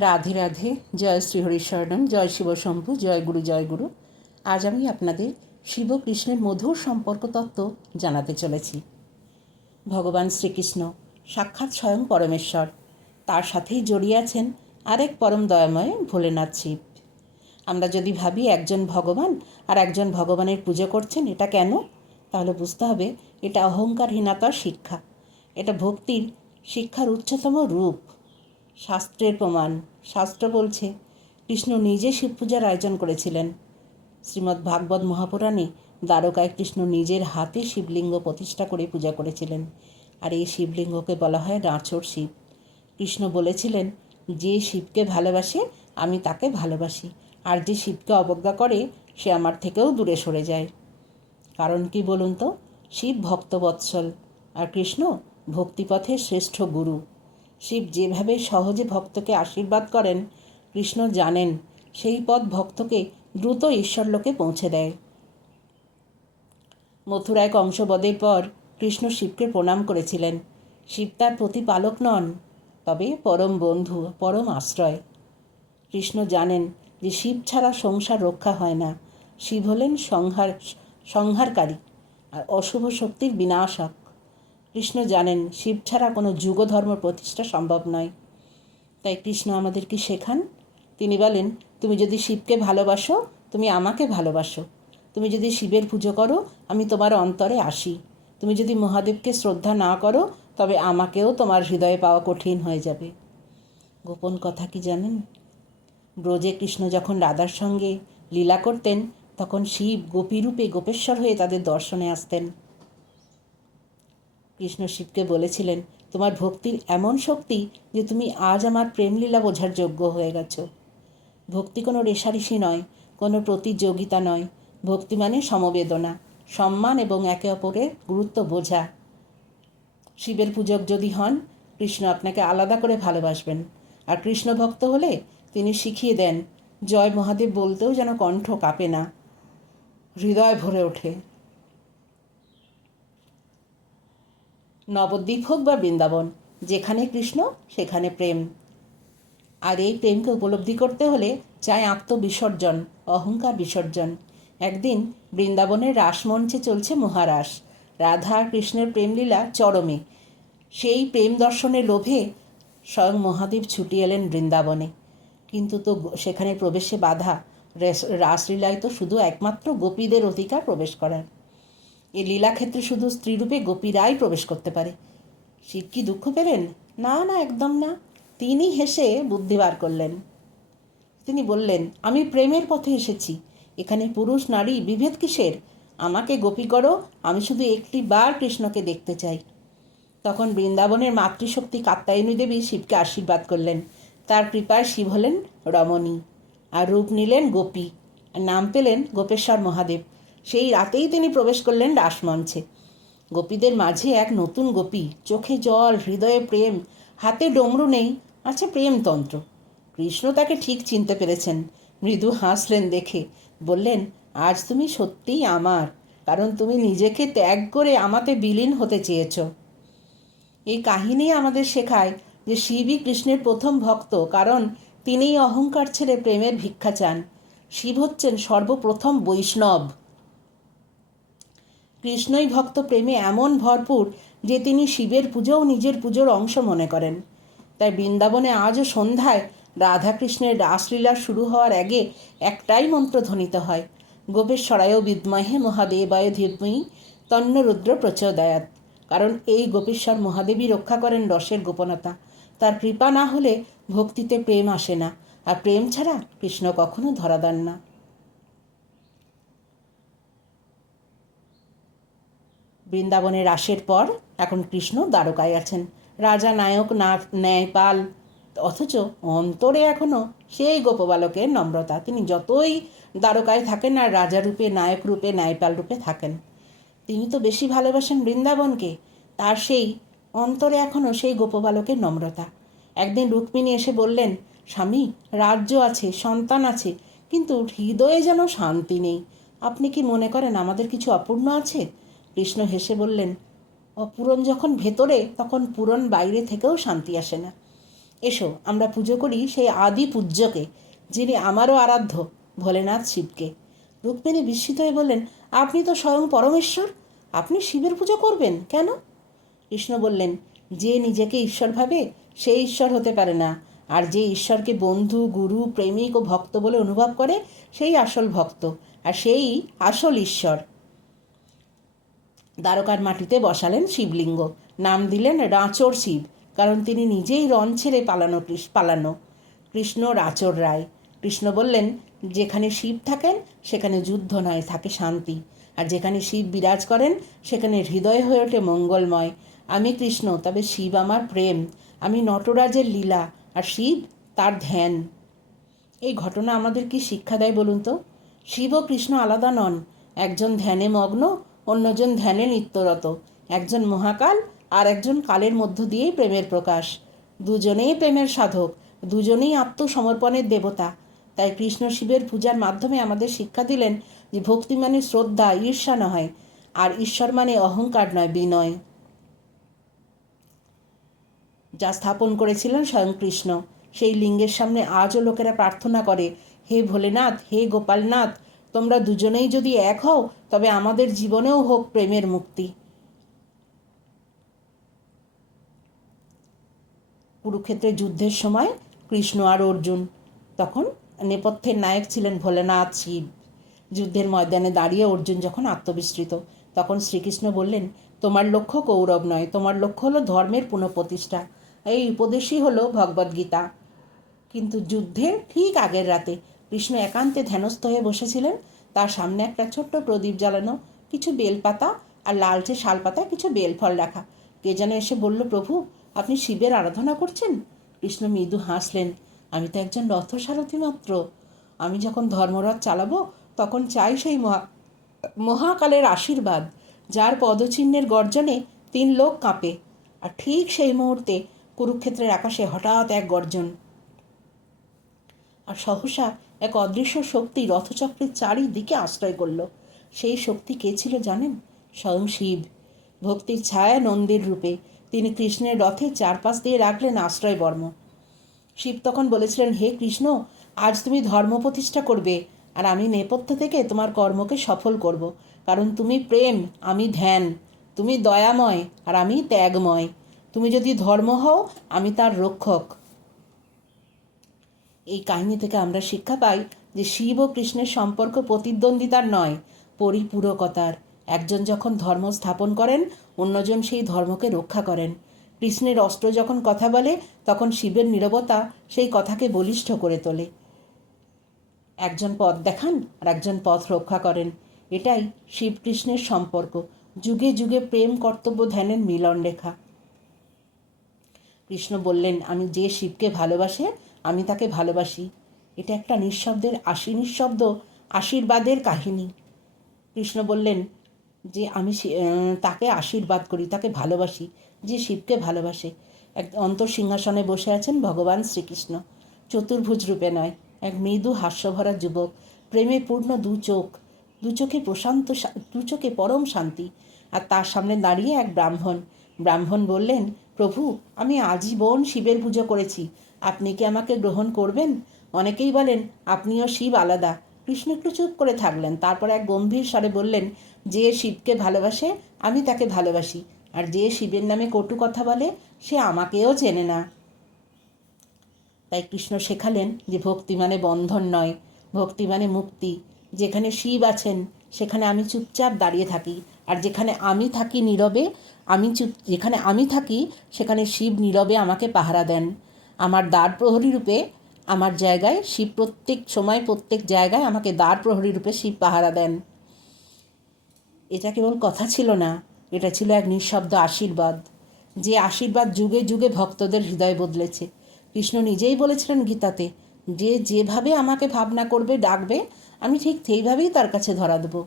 রাধে রাধে, জয় শ্রী হরিশরণম জয় শিব শম্ভু জয় গুরু জয় গুরু। আজ আমি আপনাদের শিব কৃষ্ণের মধুর সম্পর্ক তত্ত্ব জানাতে চলেছি। ভগবান শ্রীকৃষ্ণ সাক্ষাৎ স্বয়ং পরমেশ্বর। তার সাথেই জড়িয়ে আছেন আরেক পরম দয়াময় ভোলেনাথ শিব। আমরা যদি ভাবি একজন ভগবান আর একজন ভগবানের পুজো করছেন, এটা কেন? তাহলে বুঝতে হবে এটা অহংকারহীনতার শিক্ষা। এটা ভক্তির শিক্ষার উচ্চতম রূপ। শাস্ত্রের প্রমাণ। শাস্ত্র বলছে, কৃষ্ণ নিজে শিব পূজার আয়োজন করেছিলেন। শ্রীমদ্ ভাগবত মহাপুরাণে দ্বারকায় কৃষ্ণ নিজের হাতে শিবলিঙ্গ প্রতিষ্ঠা করে পূজা করেছিলেন। আর এই শিবলিঙ্গকে বলা হয় রাঁচর শিব। কৃষ্ণ বলেছিলেন, যে শিবকে ভালোবাসে, আমি তাকে ভালোবাসি। আর যে শিবকে অবজ্ঞা করে, সে আমার থেকেও দূরে সরে যায়। কারণ কি বলুন তো? শিব ভক্তবৎসল। আর কৃষ্ণ ভক্তিপথের শ্রেষ্ঠ গুরু। শিব যেভাবে সহজে ভক্তকে আশীর্বাদ করেন, কৃষ্ণ জানেন, সেই পথ ভক্তকে দ্রুত ঈশ্বরলোকে পৌঁছে দেয়। মথুরায় কংসবদের পর কৃষ্ণ শিবকে প্রণাম করেছিলেন। শিব তার প্রতিপালক নন, তবে পরম বন্ধু, পরম আশ্রয়। কৃষ্ণ জানেন যে শিব ছাড়া সংসার রক্ষা হয় না। শিব হলেন সংহার, সংহারকারী, আর অশুভ শক্তির বিনাশক। কৃষ্ণ জানেন, শিব ছাড়া কোনো যুগধর্ম প্রতিষ্ঠা সম্ভব নয়। তাই কৃষ্ণ আমাদেরকে শেখান। তিনি বলেন, তুমি যদি শিবকে ভালোবাসো, তুমি আমাকে ভালোবাসো। তুমি যদি শিবের পুজো করো, আমি তোমার অন্তরে আসি। তুমি যদি মহাদেবকে শ্রদ্ধা না করো, তবে আমাকেও তোমার হৃদয়ে পাওয়া কঠিন হয়ে যাবে। গোপন কথা কি জানেন? ব্রজে কৃষ্ণ যখন রাধার সঙ্গে লীলা করতেন, তখন শিব গোপীরূপে গোপেশ্বর হয়ে তাদের দর্শনে আসতেন। কৃষ্ণ শিবকে বলেছিলেন, তোমার ভক্তির এমন শক্তি যে তুমি আজ আমার প্রেমলীলা বোঝার যোগ্য হয়ে গেছো। ভক্তি কোনো রেশারেশি নয়, কোনো প্রতিযোগিতা নয়। ভক্তি মানে সমবেদনা, সম্মান এবং একে অপরের গুরুত্ব বোঝা। শিবের পূজক যদি হন, কৃষ্ণ আপনাকে আলাদা করে ভালোবাসবেন। আর কৃষ্ণ ভক্ত হলে তিনি শিখিয়ে দেন, জয় মহাদেব বলতেও যেন কণ্ঠ কাঁপে না। হৃদয় ভরে ওঠে। নবদ্বীপ হোক বা বৃন্দাবন, যেখানে কৃষ্ণ, সেখানে প্রেম। আর এই প্রেমকে উপলব্ধি করতে হলে চাই আত্মবিসর্জন, অহংকার বিসর্জন। একদিন বৃন্দাবনের রাসমঞ্চে চলছে মহারাস। রাধা কৃষ্ণের প্রেমলীলা চরমে। সেই প্রেম দর্শনের লোভে স্বয়ং মহাদেব ছুটি এলেন বৃন্দাবনে। কিন্তু তো সেখানে প্রবেশে বাধা। রাসলীলায় তো শুধু একমাত্র গোপীদের অধিকার প্রবেশ করার। এই লীলাক্ষেত্রে শুধু স্ত্রীরূপে গোপীরাই প্রবেশ করতে পারে। শিব কি দুঃখ পেলেন? না না, একদম না। তিনি হেসে বুদ্ধি বার করলেন। তিনি বললেন, আমি প্রেমের পথে এসেছি। এখানে পুরুষ, নারী, বিভেদ কিসের? আমাকে গোপী করো, আমি শুধু একটি বার কৃষ্ণকে দেখতে চাই। তখন বৃন্দাবনের মাতৃশক্তি কাত্তায়নী দেবী শিবকে আশীর্বাদ করলেন। তার কৃপায় শিব হলেন রমণী। আর রূপ নিলেন গোপী। আর নাম পেলেন গোপেশ্বর মহাদেব। সেই রাতেই তিনি প্রবেশ করলেন রাসমঞ্চে গোপীদের মাঝে এক নতুন গোপী। চোখে জল, হৃদয়ে প্রেম, হাতে ডমরু নেই, আছে প্রেমতন্ত্র। কৃষ্ণ তাকে ঠিক চিনতে পেরেছেন। মৃদু হাসলেন দেখে। বললেন, আজ তুমি সত্যিই আমার, কারণ তুমি নিজেকে ত্যাগ করে আমাতে বিলীন হতে চেয়েছ। এই কাহিনী আমাদের শেখায় যে শিবই কৃষ্ণের প্রথম ভক্ত, কারণ তিনিই অহংকার ছেড়ে প্রেমের ভিক্ষা চান। শিব হচ্ছেন সর্বপ্রথম বৈষ্ণব। কৃষ্ণই ভক্ত প্রেমে এমন ভরপুর যে তিনি শিবের পুজোও নিজের পুজোর অংশ মনে করেন। তাই বৃন্দাবনে আজও সন্ধ্যায় রাধাকৃষ্ণের রাসলীলা শুরু হওয়ার আগে একটাই মন্ত্র ধ্বনিত হয়, গোপেশ্বরায় বিদ্মহে মহাদেবায় ধীরময়ী তন্নরুদ্র প্রচোদয়াত কারণ এই গোপেশ্বর মহাদেবী রক্ষা করেন রসের গোপনতা। তার কৃপা না হলে ভক্তিতে প্রেম আসে না। আর প্রেম ছাড়া কৃষ্ণ কখনো ধরা দেন না। বৃন্দাবনের রাসের পর এখন কৃষ্ণ দ্বারকায় আছেন। রাজা নায়ক না, ন্যায়পাল, অথচ অন্তরে এখনও সেই গোপবালকের নম্রতা। তিনি যতই দ্বারকায় থাকেন আর রাজা রূপে, নায়ক রূপে, ন্যায়পাল রূপে থাকেন, তিনি তো বেশি ভালোবাসেন বৃন্দাবনকে। তার সেই অন্তরে এখনও সেই গোপবালকের নম্রতা। একদিন রুক্মিণী এসে বললেন, স্বামী, রাজ্য আছে, সন্তান আছে, কিন্তু হৃদয়ে যেন শান্তি নেই। আপনি কি মনে করেন আমাদের কিছু অপূর্ণ আছে? কৃষ্ণ হেসে বললেন, অপূরণ যখন ভেতরে, তখন পূরণ বাইরে থেকেও শান্তি আসে না। এসো, আমরা পুজো করি সেই আদি পূজ্যকে, যিনি আমারও আরাধ্য, ভোলেনাথ শিবকে। রুক্মিণী বিস্মিত হয়ে বললেন, আপনি তো স্বয়ং পরমেশ্বর, আপনি শিবের পুজো করবেন, কেন? কৃষ্ণ বললেন, যে নিজেকে ঈশ্বর ভাবে, সে ঈশ্বর হতে পারে না। আর যে ঈশ্বরকে বন্ধু, গুরু, প্রেমিক ও ভক্ত বলে অনুভব করে, সেই আসল ভক্ত, আর সেই আসল ঈশ্বর। দ্বারকার মাটিতে বসালেন শিবলিঙ্গ। নাম দিলেন রাঁচর শিব, কারণ তিনি নিজেই রণ ছেড়ে পালানো পালানো। কৃষ্ণ রাচর রায়। কৃষ্ণ বললেন, যেখানে শিব থাকেন, সেখানে যুদ্ধ নয়, থাকে শান্তি। আর যেখানে শিব বিরাজ করেন, সেখানে হৃদয় হয়ে ওঠে মঙ্গলময়। আমি কৃষ্ণ, তবে শিব আমার প্রেম। আমি নটরাজের লীলা, আর শিব তার ধ্যান। এই ঘটনা আমাদের কি শিক্ষা দেয় বলুন তো? শিব ও কৃষ্ণ আলাদা নন। একজন ধ্যানে মগ্ন অন্যজন ধ্যানে নিত্যরত, একজন মহাকাল আর একজন কালের মধ্য দিয়েই প্রেমের প্রকাশ। দুজনেই প্রেমের সাধক, দুজনেই আত্মসমর্পণের দেবতা। তাই কৃষ্ণ শিবের পূজার মাধ্যমে আমাদের শিক্ষা দিলেন যে ভক্তি মানে শ্রদ্ধা, ঈর্ষা নয়, আর ঈশ্বর মানে অহংকার নয়, বিনয়। যা স্থাপন করেছিলেন স্বয়ং কৃষ্ণ, সেই লিঙ্গের সামনে আজও লোকেরা প্রার্থনা করে, হে ভোলেনাথ, হে গোপালনাথ তোমরা দুজনেই যদি এক হও, তবে আমাদের জীবনেও হোক প্রেমের মুক্তি। কুরুক্ষেত্রে যুদ্ধের সময় কৃষ্ণ আর অর্জুন, তখন নেপথ্যের নায়ক ছিলেন ভোলেনাথ শিব। যুদ্ধের ময়দানে দাঁড়িয়ে অর্জুন যখন আত্মবিস্তৃত তখন শ্রীকৃষ্ণ বললেন, তোমার লক্ষ্য কৌরব নয়, তোমার লক্ষ্য হলো ধর্মের পুনঃপ্রতিষ্ঠা। এই উপদেশই হলো ভগবদ্গীতা। কিন্তু যুদ্ধের ঠিক আগের রাতে কৃষ্ণ একান্তে ধ্যানস্থ হয়ে বসেছিলেন। তার সামনে একটা ছোট্ট প্রদীপ জ্বালানো, কিছু বেলপাতা আর লালচে শালপাতা, কিছু বেলফল রাখা। কে যেন এসে বলল, প্রভু, আপনি শিবের আরাধনা করছেন? কৃষ্ণ মৃদু হাসলেন, আমি তো একজন রথসারথী মাত্র। আমি যখন ধর্মরথ চালাবো, তখন চাই সেই মহা, মহাকালের আশীর্বাদ, যার পদচিহ্নের গর্জনে তিন লোক কাঁপে। আর ঠিক সেই মুহূর্তে কুরুক্ষেত্রের আকাশে হঠাৎ এক গর্জন। আর সহসা এক অদৃশ্য শক্তি রথচক্রের চারিদিকে আশ্রয় করল। সেই শক্তি কে ছিল জানেন? স্বয়ং শিব। ভক্তির ছায়া নন্দীর রূপে তিনি কৃষ্ণের রথে চারপাশ দিয়ে রাখলেন আশ্রয় বর্ম শিব তখন বলেছিলেন, হে কৃষ্ণ, আজ তুমি ধর্ম প্রতিষ্ঠা করবে আর আমি নেপথ্য থেকে তোমার কর্মকে সফল করব। কারণ তুমি প্রেম, আমি ধ্যান, তুমি দয়াময় আর আমি ত্যাগময়। তুমি যদি ধর্ম হও, আমি তার রক্ষক। এই কাহিনী থেকে আমরা শিক্ষা পাই যে শিব ও কৃষ্ণের সম্পর্ক প্রতিদ্বন্দ্বিতার নয়, পরিপূরকতার। একজন যখন ধর্ম স্থাপন করেন, অন্যজন সেই ধর্মকে রক্ষা করেন। কৃষ্ণের অস্ত্র যখন কথা বলে, তখন শিবের নীরবতা সেই কথাকে বলিষ্ঠ করে তোলে। একজন পথ দেখান, আর একজন পথ রক্ষা করেন। এটাই শিব কৃষ্ণের সম্পর্ক। যুগে যুগে প্রেম, কর্তব্য, ধ্যানের মিলন রেখা। কৃষ্ণ বললেন, আমি যে শিবকে ভালোবাসে আমি তাকে ভালোবাসি। এটা একটা নিঃশব্দের আশি, নিঃশব্দ আশীর্বাদের কাহিনী। কৃষ্ণ বললেন যে, আমি তাকে আশীর্বাদ করি, তাকে ভালোবাসি, যে শিবকে ভালোবাসে। এক অন্তঃসিংহাসনে বসে আছেন ভগবান শ্রীকৃষ্ণ। চতুর্ভুজ রূপে নয়, এক মৃদু হাস্যভরা যুবক। প্রেমে পূর্ণ দু চোখ, দু চোখে প্রশান্ত দু চোখে পরম শান্তি, আর তার সামনে দাঁড়িয়ে এক ব্রাহ্মণ। ব্রাহ্মণ বললেন, প্রভু, আমি আজীবন শিবের পুজো করেছি আপনি কি আমাকে গ্রহণ করবেন? অনেকেই বলেন, আপনিও শিব আলাদা। কৃষ্ণ একটু চুপ করে থাকলেন, তারপর এক গম্ভীর স্বরে বললেন, যে শিবকে ভালোবাসে, আমি তাকে ভালোবাসি। আর যে শিবের নামে কটু কথা বলে, সে আমাকেও চেনে না। তাই কৃষ্ণ শেখালেন যে ভক্তি মানে বন্ধন নয়, ভক্তি মানে মুক্তি। যেখানে শিব আছেন, সেখানে আমি চুপচাপ দাঁড়িয়ে থাকি। আর যেখানে আমি থাকি নীরবে, আমি চুপ, যেখানে আমি থাকি, সেখানে শিব নীরবে আমাকে পাহারা দেন। আমার দ্বার প্রহরী রূপে আমার জায়গায় শিব প্রত্যেক সময় প্রত্যেক জায়গায় আমাকে দ্বার প্রহরী রূপে শিব পাহারা দেন। এটা কেবল কথা ছিল না, এটা ছিল এক নিঃশব্দ আশীর্বাদ, যে আশীর্বাদ যুগে যুগে ভক্তদের হৃদয় বদলেছে। কৃষ্ণ নিজেই বলেছিলেন গীতাতে, যে যেভাবে আমাকে ভাবনা করবে, ডাকবে, আমি ঠিক সেইভাবেই তার কাছে ধরা দেব।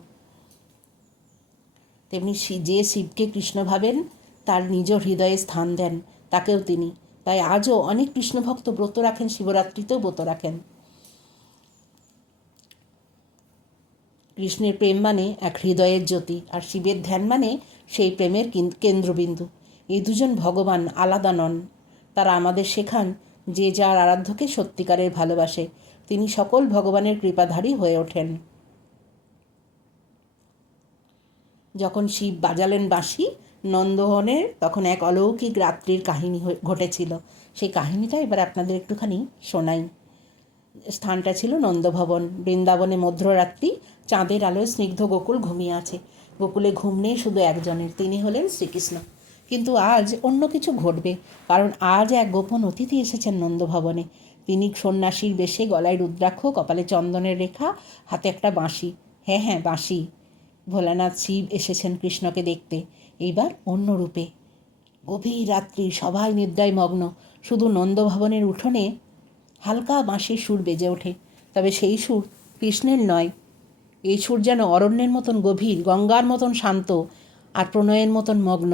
তেমনি যে শিবকে কৃষ্ণ ভাবেন, তার নিজ হৃদয়ে স্থান দেন, তাকেও তিনি। তাই আজও অনেক কৃষ্ণভক্ত ব্রত রাখেন, শিবরাত্রিতেও ব্রত রাখেন। কৃষ্ণের প্রেম মানে এক হৃদয়ের জ্যোতি, আর শিবের ধ্যান মানে সেই প্রেমের কিন- কেন্দ্রবিন্দু। এই দুজন ভগবান আলাদা নন। তারা আমাদের শেখান যে যার আরাধ্যকে সত্যিকারের ভালোবাসে, তিনি সকল ভগবানের কৃপাধারী হয়ে ওঠেন। যখন শিব বাজালেন বাঁশি নন্দহনের তখন এক অলৌকিক রাত্রির কাহিনী ঘটেছিল। সেই কাহিনীটা এবার আপনাদের একটুখানি শোনাই। স্থানটা ছিল নন্দভবন। বৃন্দাবনে মধ্যরাত্রি চাঁদের আলোয় স্নিগ্ধ গোকুল ঘুমিয়ে আছে। গোকুলে ঘুম নেই শুধু একজনের, তিনি হলেন শ্রীকৃষ্ণ। কিন্তু আজ অন্য কিছু ঘটবে, কারণ আজ এক গোপন অতিথি এসেছেন নন্দভবনে। তিনি সন্ন্যাসীর বেশে গলায় রুদ্রাক্ষ, কপালে চন্দনের রেখা, হাতে একটা বাঁশি। হ্যাঁ হ্যাঁ বাঁশি। ভোলানাথ শিব এসেছেন কৃষ্ণকে দেখতে। এইবার অন্য রূপে গভীর রাত্রি সবাই নিদ্রায় মগ্ন। শুধু নন্দভবনের উঠোনে হালকা বাঁশির সুর বেজে ওঠে। তবে সেই সুর কৃষ্ণের নয়। এই সুর যেন অরণ্যের মতন গভীর, গঙ্গার মতন শান্ত আর প্রণয়ের মতন মগ্ন।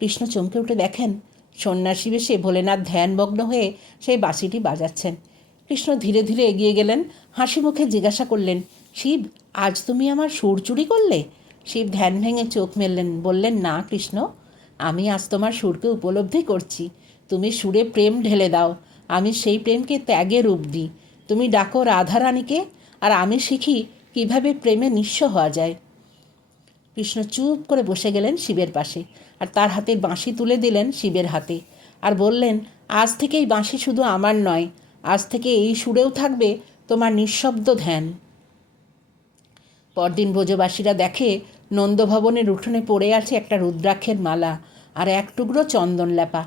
কৃষ্ণ চমকে উঠে দেখেন, সন্ন্যাসী বেশে ভোলেনাথ ধ্যানমগ্ন হয়ে সেই বাঁশিটি বাজাচ্ছেন। কৃষ্ণ ধীরে ধীরে এগিয়ে গেলেন হাসি মুখে জিজ্ঞাসা করলেন, শিব, আজ তুমি আমার সুর চুরি করলে? শিব ধ্যান ভেঙে চোখ মেললেন, বললেন, না, কৃষ্ণ, আমি আজ তোমার সুরকে উপলব্ধি করছি। তুমি সুরে প্রেম ঢেলে দাও। আমি সেই প্রেমকে ত্যাগে রূপ দিই। তুমি ডাকো রাধারানীকে, আর আমি শিখি কীভাবে প্রেমে নিঃস্ব হওয়া যায় কৃষ্ণ চুপ করে বসে গেলেন শিবের পাশে, আর তার হাতে বাঁশি তুলে দিলেন শিবের হাতে, আর বললেন, আজ থেকে এই বাঁশি শুধু আমার নয়, আজ থেকে এই সুরেও থাকবে তোমার নিঃশব্দ ধ্যান। পরদিন ব্রজবাসীরা দেখে নন্দভবনের উঠোনে পড়ে আছে একটা রুদ্রাক্ষের মালা আর এক টুকরো চন্দন লেপা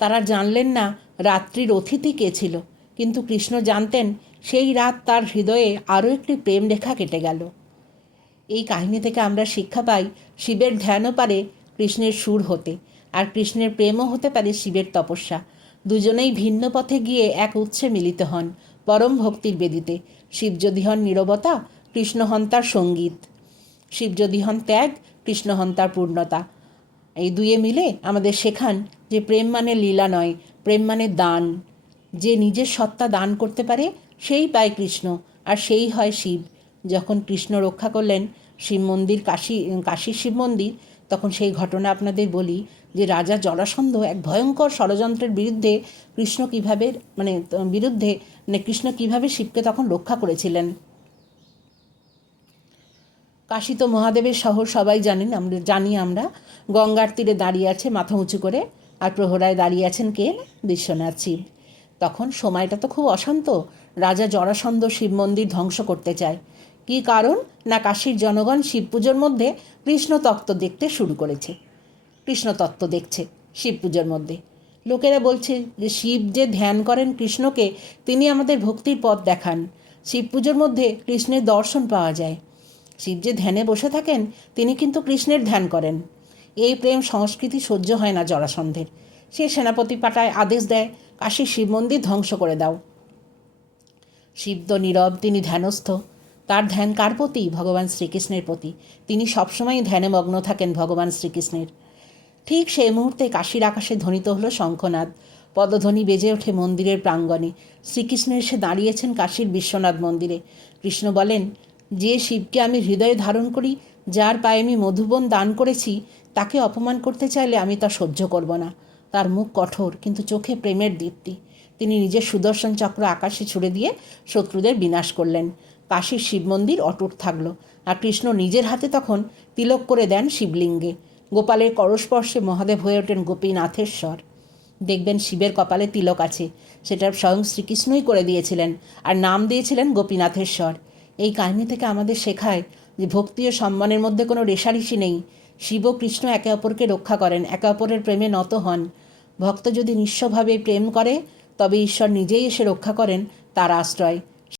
তারা জানলেন না রাত্রির অতিথি কে ছিল, কিন্তু কৃষ্ণ জানতেন সেই রাত তার হৃদয়ে আরও একটি প্রেম রেখা কেটে গেল। এই কাহিনী থেকে আমরা শিক্ষা পাই শিবের ধ্যানও পারে কৃষ্ণের সুর হতে আর কৃষ্ণের প্রেমও হতে পারে শিবের তপস্যা। দুজনেই ভিন্ন পথে গিয়ে এক উৎসে মিলিত হন পরম ভক্তির বেদিতে। শিব যদি হন নীরবতা কৃষ্ণ হন তার সংগীত। শিব যদি হন ত্যাগ, কৃষ্ণ হন তার পূর্ণতা। এই দুয়ে মিলে আমাদের শেখান যে প্রেম মানে লীলা নয়, প্রেম মানে দান। যে নিজের সত্তা দান করতে পারে, সেই পায় কৃষ্ণ, আর সেই হয় শিব। যখন কৃষ্ণ রক্ষা করলেন শিব মন্দির, কাশী কাশীর শিব মন্দির, তখন সেই ঘটনা আপনাদের বলি যে রাজা জরাসন্ধ এক ভয়ঙ্কর ষড়যন্ত্রের বিরুদ্ধে কৃষ্ণ কীভাবে মানে বিরুদ্ধে মানে কৃষ্ণ কীভাবে শিবকে তখন রক্ষা করেছিলেন। কাশী তো মহাদেবের শহর, সবাই জানেন আমরা জানি আমরা। গঙ্গার তীরে দাঁড়িয়ে আছে মাথা উঁচু করে, আর প্রহরায় দাঁড়িয়ে আছেন কে? বিশ্বনাথ শিব। তখন সময়টা তো খুব অশান্ত। রাজা জরাসন্ধ শিব মন্দির ধ্বংস করতে চায়। কী কারণ? না কাশীর জনগণ শিব পুজোর মধ্যে কৃষ্ণতত্ত্ব দেখতে শুরু করেছে। কৃষ্ণতত্ত্ব দেখছে শিব পুজোর মধ্যে। লোকেরা বলছে যে শিব যে ধ্যান করেন কৃষ্ণকে, তিনি আমাদের ভক্তির পথ দেখান। শিব পুজোর মধ্যে কৃষ্ণের দর্শন পাওয়া যায়। শিব যে ধ্যানে বসে থাকেন, তিনি কিন্তু কৃষ্ণের ধ্যান করেন। এই প্রেম সংস্কৃতি সহ্য হয় না জরাসন্ধের। সে সেনাপতি পাঠায় আদেশ দেয় কাশীর শিব মন্দির ধ্বংস করে দাও। শিব তো নীরব, তিনি ধ্যানস্থ। তার ধ্যান কার প্রতি? ভগবান শ্রীকৃষ্ণের প্রতি। তিনি সবসময় ধ্যানে মগ্ন থাকেন ভগবান শ্রীকৃষ্ণের। ঠিক সেই মুহূর্তে কাশীর আকাশে ধ্বনিত হলো শঙ্খনাদ। পদধ্বনি বেজে ওঠে মন্দিরের প্রাঙ্গণে। শ্রীকৃষ্ণ এসে দাঁড়িয়েছেন কাশীর বিশ্বনাথ মন্দিরে। কৃষ্ণ বলেন যে শিবকে আমি হৃদয়ে ধারণ করি, যার পায়ে আমি মধুবন দান করেছি, তাকে অপমান করতে চাইলে আমি তা সহ্য করব না। তার মুখ কঠোর, কিন্তু চোখে প্রেমের দীপ্তি। তিনি নিজের সুদর্শন চক্র আকাশে ছুড়ে দিয়ে শত্রুদের বিনাশ করলেন। কাশীর শিব মন্দির অটুট থাকল, আর কৃষ্ণ নিজের হাতে তখন তিলক করে দেন শিবলিঙ্গে। গোপালের করস্পর্শে মহাদেব হয়ে ওঠেন গোপীনাথেশ্বর। দেখবেন শিবের কপালে তিলক আছে, সেটা স্বয়ং শ্রীকৃষ্ণই করে দিয়েছিলেন, আর নাম দিয়েছিলেন গোপীনাথেশ্বর। এই কাহিনী থেকে আমাদের শেখায় যে ভক্তি ও সম্মানের মধ্যে কোনো রেশারেশি নেই। শিব কৃষ্ণ একে অপরকে রক্ষা করেন, একে অপরের প্রেমে নত হন। ভক্ত যদি নিঃস্বভাবে প্রেম করে, তবে ঈশ্বর নিজেই এসে রক্ষা করেন, তার আশ্রয়।